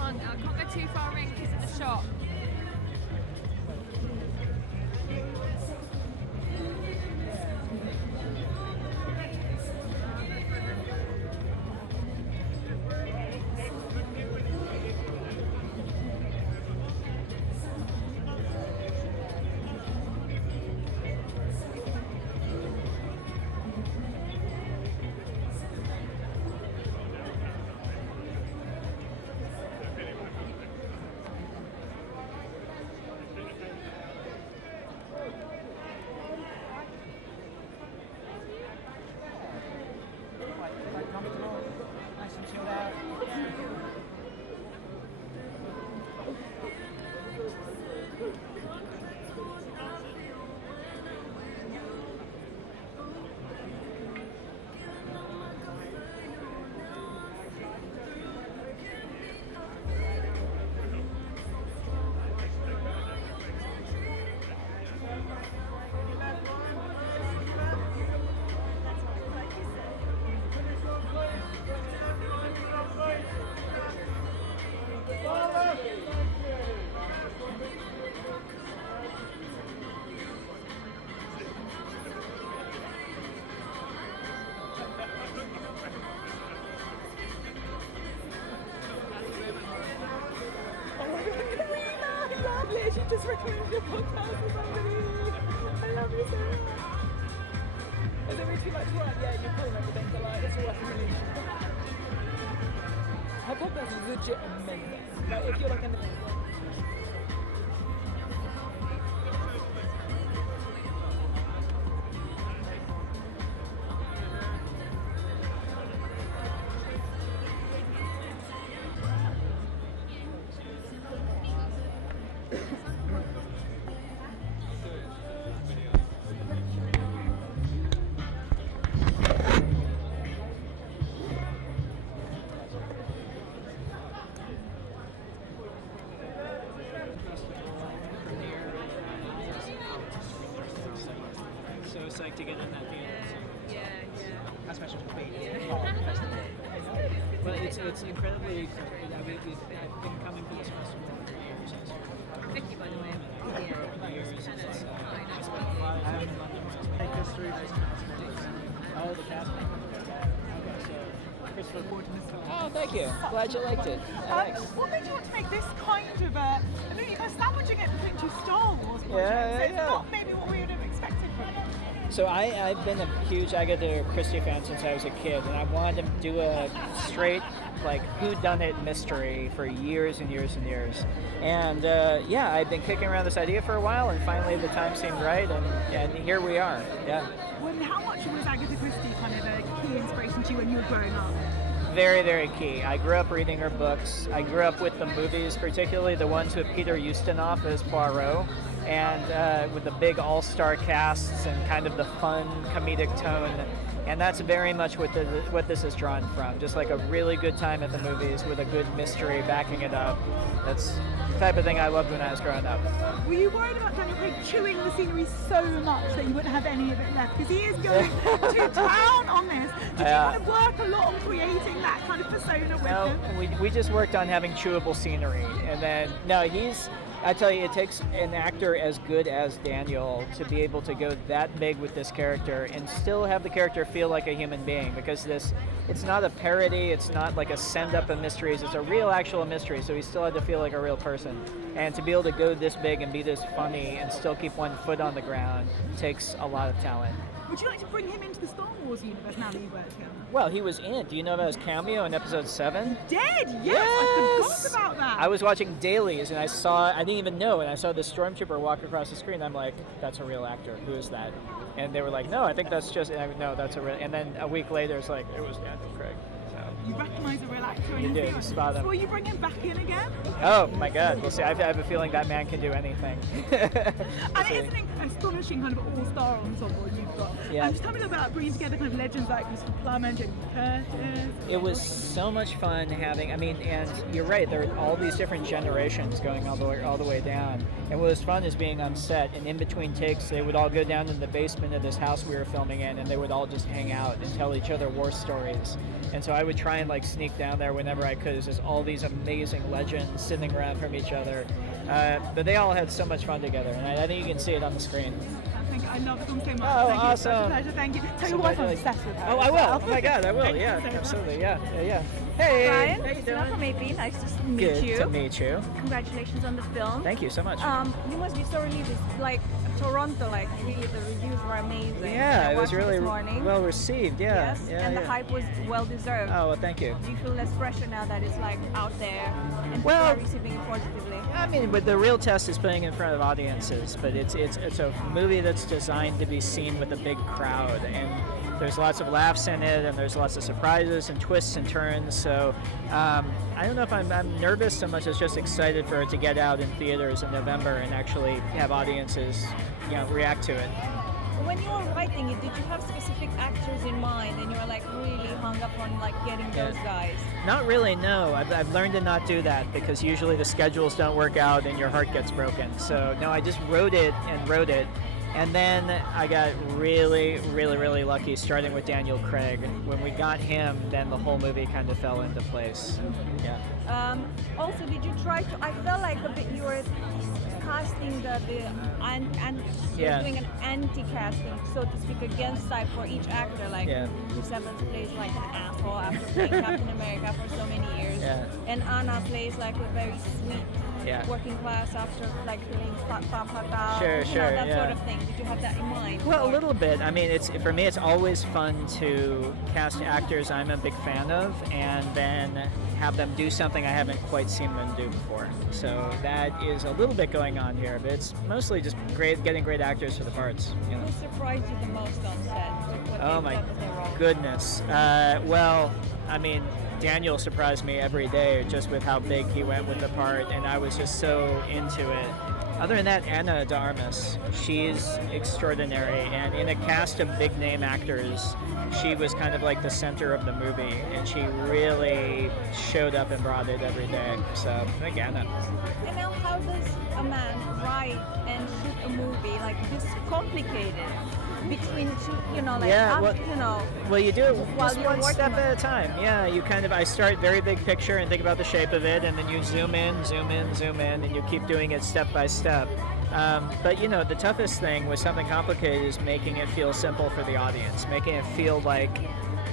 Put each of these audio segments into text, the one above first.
I can't go too far in because of the shop. Quite comfortable, nice and chilled out. She just recommended your podcast to somebody. I love you so much. Is it really too much work? Yeah, you're cool and everything, but like, it's all like really. Her podcast is legit amazing. Like, if you're like an. So psyched to get in that theater. Yeah. That's special to be. Yeah. Well, it's incredibly. I mean, I've been coming to this festival for years. Vicky, by the way. For years. It's Nice. I'm in London. Take us through those cast members. Oh, the cast members. Okay, so Christopher Portman. Oh, thank you. Glad you liked it. Thanks. What made you want to make this kind of a? I mean, you're kind of sandwiching it between two Star Wars projects. Yeah. It's not maybe what we would have expected from you. So I've been a huge Agatha Christie fan since I was a kid, and I wanted to do a straight, like, whodunit mystery for years and years and years. And yeah, I've been kicking around this idea for a while, and finally the time seemed right, and here we are. Yeah. Well, how much was Agatha Christie kind of a key inspiration to you when you were growing up? Very, very key. I grew up reading her books. I grew up with the movies, particularly the ones with Peter Ustinov as Poirot, and with the big all-star casts and kind of the fun comedic tone. And that's very much what this is drawn from. Just like a really good time at the movies with a good mystery backing it up. That's the type of thing I loved when I was growing up. Were you worried about Daniel Craig chewing the scenery so much that you wouldn't have any of it left? Because he is going to town on this. Did you kind of work a lot on creating that kind of persona with him? No, we just worked on having chewable scenery. And then, no, I tell you, it takes an actor as good as Daniel to be able to go that big with this character and still have the character feel like a human being, because it's not a parody, it's not like a send-up of mysteries, it's a real actual mystery, so he still had to feel like a real person. And to be able to go this big and be this funny and still keep one foot on the ground takes a lot of talent. Would you like to bring him into the Star Wars universe now that you've worked with him? Well, he was in it. Do you know about his cameo in episode 7? Dead! Yes! I forgot about that! I was watching dailies and I didn't even know, and I saw this stormtrooper walk across the screen. I'm like, that's a real actor. Who is that? And they were like, no, I think that's just, no, that's a real, and then a week later it's like, it was Daniel Craig. So. you recognise a real actor and You do, see you it. spot him. Will you bring him back in again? Oh my God, we'll see. I have a feeling that man can do anything. And it is an astonishing kind of all-star ensemble you've got. Yeah. And just tell me about that, bringing together kind of legends like Christopher Plummer, Jamie Curtis. It was so much fun having. I mean, and you're right. There are all these different generations going all the way down. And what was fun is being on set, and in between takes, they would all go down in the basement of this house we were filming in, and they would all just hang out and tell each other war stories. And so I would try and like sneak down there whenever I could. There's just all these amazing legends sitting around from each other. But they all had so much fun together, and I think you can see it on the screen. I love them so much. Oh, Thank you. It's such a awesome. pleasure. Thank you. Tell So your wife glad I'm you like- obsessed with her. Oh, I as will. well. Oh my God, I will. Thank you Yeah, so much. absolutely. Yeah. Hey, Ryan, how you it's doing? Nana from AP. Nice to meet Good you. to meet you. Congratulations on the film. Thank you so much. You must be so relieved. It's like Toronto, like really, the reviews were amazing. Yeah, I it was watched really this morning. well received. Yeah, Yes, yeah, and yeah. the hype was well deserved. Oh, well, thank you. Do you feel less pressure now that it's like out there and Well- people are receiving it positively? I mean, but the real test is putting it in front of audiences. But it's a movie that's designed to be seen with a big crowd, and there's lots of laughs in it, and there's lots of surprises and twists and turns. So I don't know if I'm nervous so much as just excited for it to get out in theaters in November and actually have audiences, react to it. When you were writing it, did you have specific actors in mind and you were like really hung up on like getting those guys? Not really, no. I've learned to not do that because usually the schedules don't work out and your heart gets broken. So no, I just wrote it. And then I got really, really, really lucky starting with Daniel Craig. When we got him, then the whole movie kind of fell into place. Yeah. Also, did you try to? I felt like a bit you were casting Yeah. doing an anti-casting, so to speak, against type for each actor. Like Yeah. Chris Evans plays like an asshole after playing Captain America for so many years, Yeah. and Anna plays like a very sweet Yeah. working class after like playing femme fatale. Sure, you sure, know, that yeah. sort of thing. Did you have that in mind? Well, a Or- little bit. I mean, for me, it's always fun to cast actors I'm a big fan of, and then have them do something I haven't quite seen them do before. So that is a little bit going on here, but it's mostly just getting great actors for the parts. Who surprised you the most on set? What Oh they've my done with their role? goodness. Well, I mean, Daniel surprised me every day just with how big he went with the part, and I was just so into it. Other than that, Anna de Armas, she's extraordinary, and in a cast of big name actors, she was kind of like the center of the movie, and she really showed up and brought it every day. So I think Anna. And now, how does a man write and shoot a movie like this complicated between two, Yeah, well- Well, you do it While just you're one step working on at a time. Yeah, I start very big picture and think about the shape of it, and then you zoom in, and you keep doing it step by step. But the toughest thing with something complicated is making it feel simple for the audience, making it feel like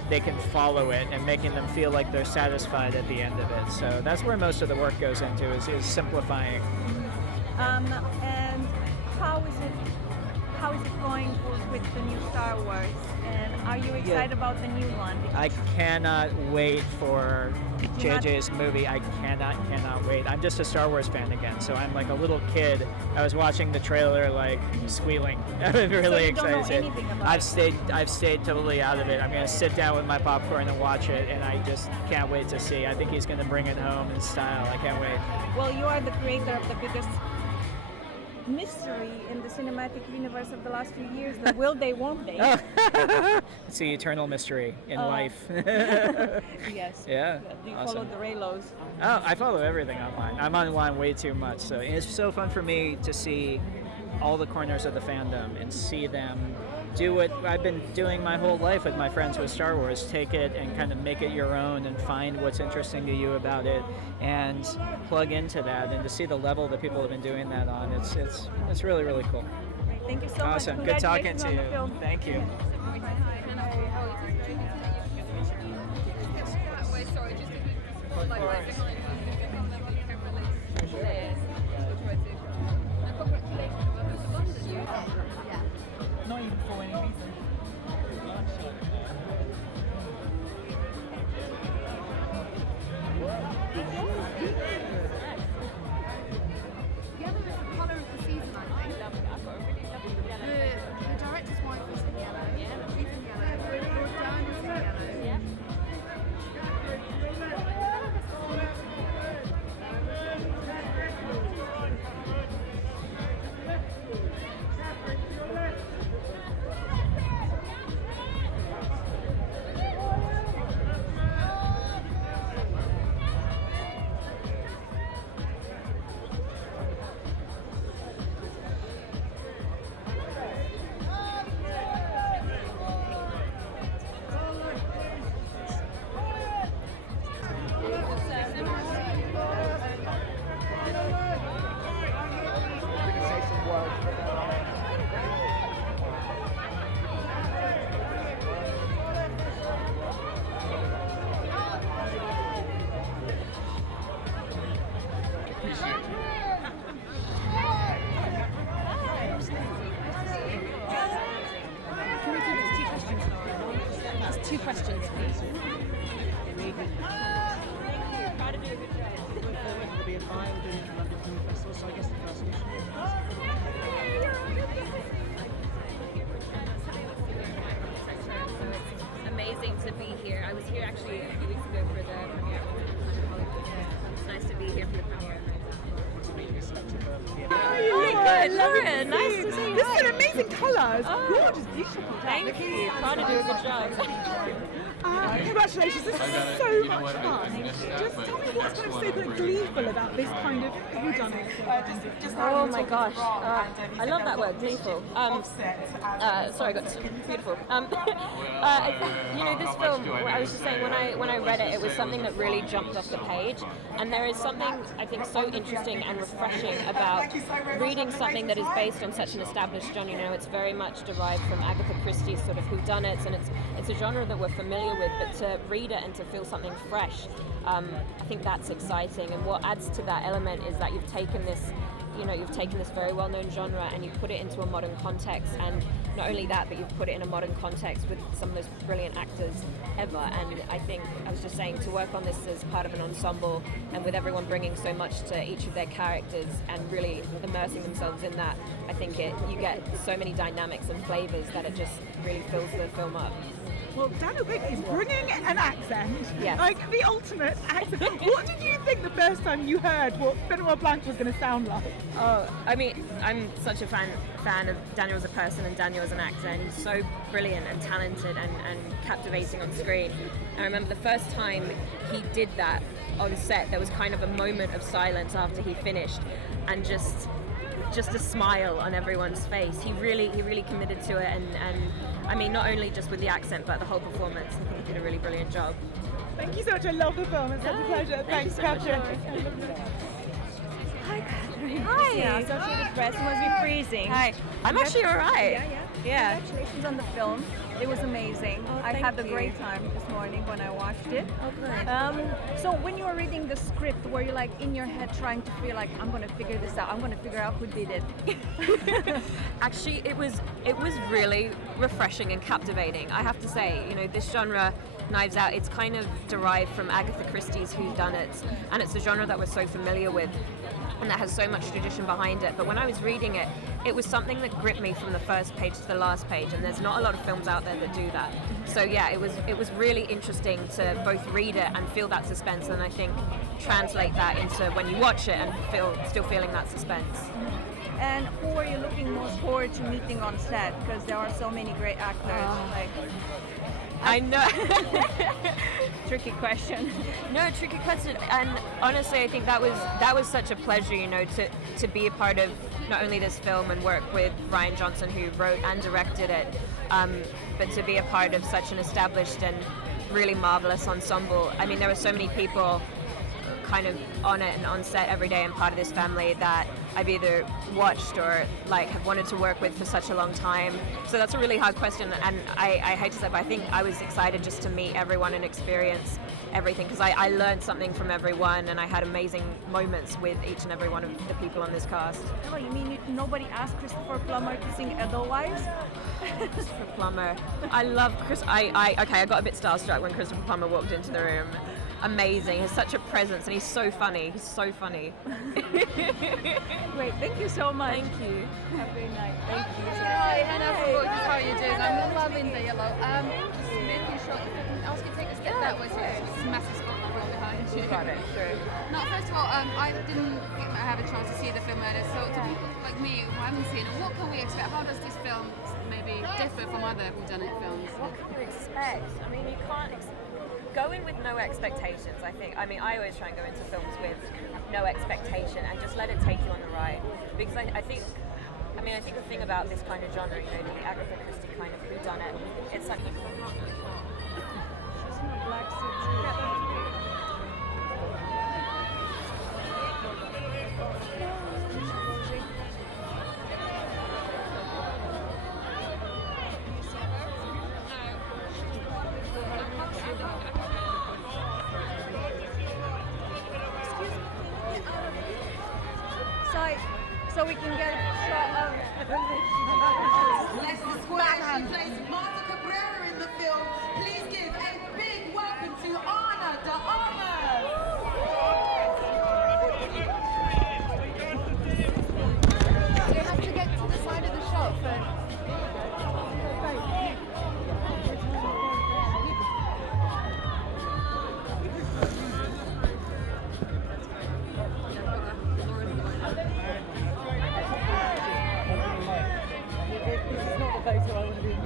they can follow it, and making them feel like they're satisfied at the end of it. So that's where most of the work goes into, is simplifying. And how is it going with the new Star Wars? And are you excited about the new one? I cannot wait for JJ's movie. I cannot wait. I'm just a Star Wars fan again, so I'm like a little kid. I was watching the trailer like squealing. I was really you don't know excited. anything about I've stayed totally out of it. I'm gonna sit down with my popcorn and watch it, and I just can't wait to see. I think he's gonna bring it home in style. I can't wait. Well, you are the creator of the biggest mystery in the cinematic universe of the last few years. The will they, won't they? It's the eternal mystery in Oh. life. Yes. Yeah. Do you Awesome. follow the Raylos? Oh, I follow everything online. I'm online way too much, so it's so fun for me to see all the corners of the fandom and see them do what I've been doing my whole life with my friends with Star Wars. Take it and kind of make it your own and find what's interesting to you about it and plug into that, and to see the level that people have been doing that on. It's really, really cool. Great. Thank you so Awesome. much. Good talking Congratulations to on you. the film. Thank you. Wait, sorry, just like right behind you. Yes. We'll try to. And congratulations, welcome to London. Not even for any reason. The other colour of the season, I think. The director's wife is in yellow. She's in yellow. Dan is in yellow. Try to do a good job. It'll be a file doing it at London Film Festival, so I guess the first audition. So it's amazing to be here. I was here actually a few weeks ago for the premiere. It's nice to be here for the premiere. Hi, good, Lauren. Nice to see you. This is an amazing colours. Gorgeous, beautiful. Thank you. Trying to do a good job. Congratulations, this is so much fun. Just tell me what's kind of so kind of gleeful about this kind of whodunit. Oh my gosh, I love that word, gleeful. Sorry, I got beautiful. This film. I was just saying when I read it, it was something that really jumped off the page, and there is something I think so interesting and refreshing about reading something that is based on such an established genre. It's very much derived from Agatha Christie's sort of whodunits, and it's a genre that we're familiar with, but to read it and to feel something fresh, I think that's exciting. And what adds to that element is that you've taken this very well-known genre and you've put it into a modern context, and not only that, but you've put it in a modern context with some of the most brilliant actors ever. And I think, I was just saying, to work on this as part of an ensemble and with everyone bringing so much to each of their characters and really immersing themselves in that, I think you get so many dynamics and flavors that it just really fills the film up. Well, Daniel Craig is bringing an accent, Yes. like the ultimate accent. What did you think the first time you heard what Benoit Blanc was going to sound like? Oh, I mean, I'm such a fan of Daniel as a person and Daniel as an actor, and he's so brilliant and talented and captivating on screen. I remember the first time he did that on set, there was kind of a moment of silence after he finished, and just a smile on everyone's face. He really committed to it, and I mean, not only just with the accent, but the whole performance. I think he did a really brilliant job. Thank you so much. I love the film. It's such a pleasure. Thanks, so much, Catherine. Hi, Catherine. Hi. Associated Press must be freezing. Hi. I'm actually all right. Yeah. Congratulations on the film. It was amazing. I had a great time this morning when I watched it. Oh, good. So when you were reading the script, were you like in your head trying to feel like, I'm going to figure this out, I'm going to figure out who did it? Actually, it was really refreshing and captivating. I have to say, this genre, Knives Out, it's kind of derived from Agatha Christie's whodunits, and it's a genre that we're so familiar with and that has so much tradition behind it. But when I was reading it, it was something that gripped me from the first page to the last page, and there's not a lot of films out there that do that. So yeah, it was really interesting to both read it and feel that suspense, and I think translate that into when you watch it and still feeling that suspense. And who are you looking most forward to meeting on set? Because there are so many great actors. I know. Tricky question. No, tricky question. And honestly, I think that was such a pleasure, to be a part of not only this film and work with Rian Johnson, who wrote and directed it, but to be a part of such an established and really marvelous ensemble. I mean, there were so many people kind of on it and on set every day and part of this family that I've either watched or have wanted to work with for such a long time. So that's a really hard question, and I hate to say it, but I think I was excited just to meet everyone and experience everything, because I learned something from everyone, and I had amazing moments with each and every one of the people on this cast. Oh, you mean nobody asked Christopher Plummer to sing Edelweiss? Christopher Plummer. I love Chris. I got a bit starstruck when Christopher Plummer walked into the room. Amazing. He has such a presence, and he's so funny. Great, thank you so much. Thank you. Have a great night. Thank you. Hi, Hannah from Voices. How are you doing? I'm loving the yellow. Just making sure if I can ask you to take a step that way, so it's massive spotlight right behind you. Got it. Sure. No, first of all, I didn't have a chance to see the film earlier, so to people like me who haven't seen it, what can we expect? How does this film maybe differ from other whodunit films? What can you expect? I mean, you can't go in with no expectations, I think. I mean, I always try and go into films with no expectation and just let it take you on the ride. Because I think the thing about this kind of genre, the Agatha Christie kind of whodunit, it's like... She's from a black so we can get a shot of Leicester Square, she plays Martha Cabrera in the film. Please give a big photo I want to be in.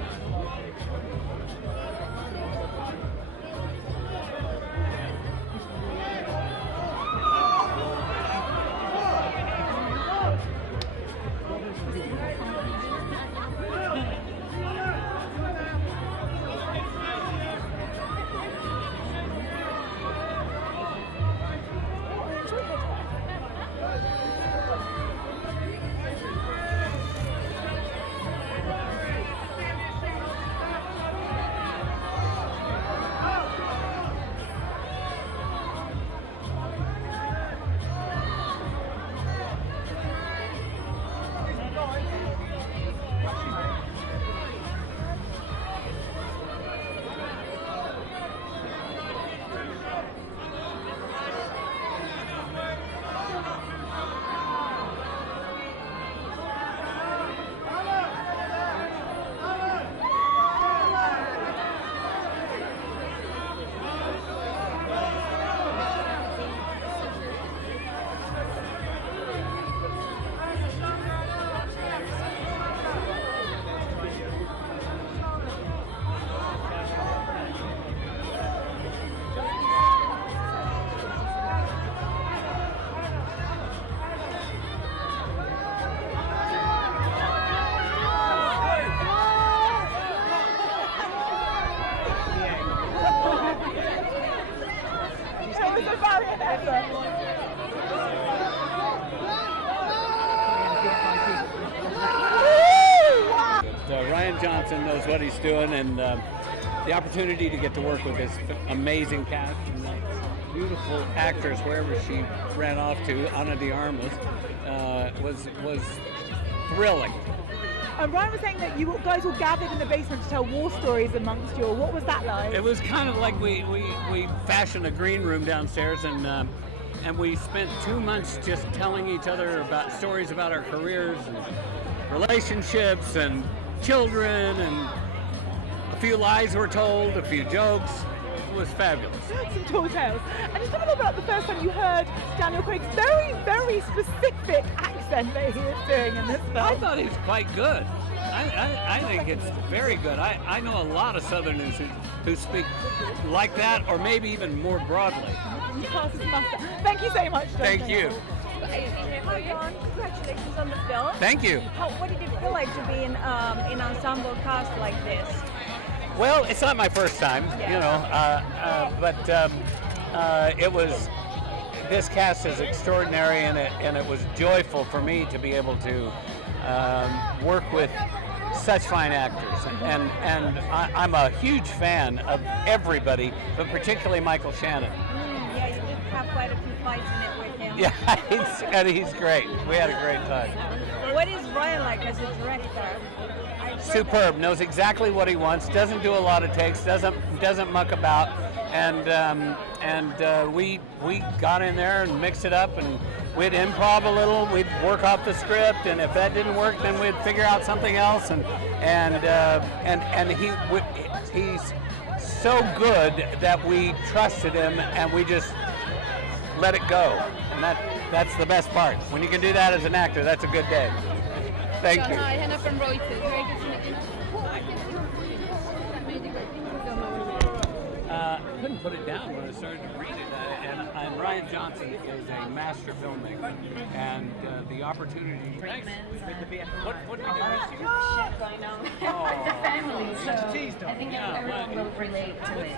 Ryan Johnson knows what he's doing, and the opportunity to get to work with this amazing cast and beautiful actors wherever she ran off to, Ana de Armas, was thrilling. Ryan was saying that you guys all gathered in the basement to tell war stories amongst you. What was that like? It was kind of like we fashioned a green room downstairs, and we spent 2 months just telling each other about stories about our careers and relationships and children, and a few lies were told, a few jokes. It was fabulous. Some tall tales. And just tell me about the first time you heard Daniel Craig's very, very specific accent that he was doing in this film. I thought he was quite good. I think it's very good. I know a lot of Southerners who speak like that, or maybe even more broadly. You pass his muster. Thank you so much, John. Thank you. Hi, John. Congratulations on the film. Thank you. What did it feel like to be in ensemble cast like this? Well, it's not my first time, but it was. This cast is extraordinary, and it was joyful for me to be able to work with such fine actors, and I'm a huge fan of everybody, but particularly Michael Shannon. Yeah, you did have quite a few fights in it with him. Yeah, he's great. We had a great time. What is Ryan like as a director? Superb. Knows exactly what he wants. Doesn't do a lot of takes. Doesn't muck about. And we got in there and mixed it up, and we'd improv a little. We'd work off the script, and if that didn't work, then we'd figure out something else. And he's so good that we trusted him, and we just let it go. And that's the best part. When you can do that as an actor, that's a good day. Thank you. Hi, Hannah from Reuters. Very good to meet you. I couldn't put it down when I started to read it, and Ryan Johnson is a master filmmaker, and the opportunity. Thanks. What did we do this year? It's a family, so I think everyone will relate to it.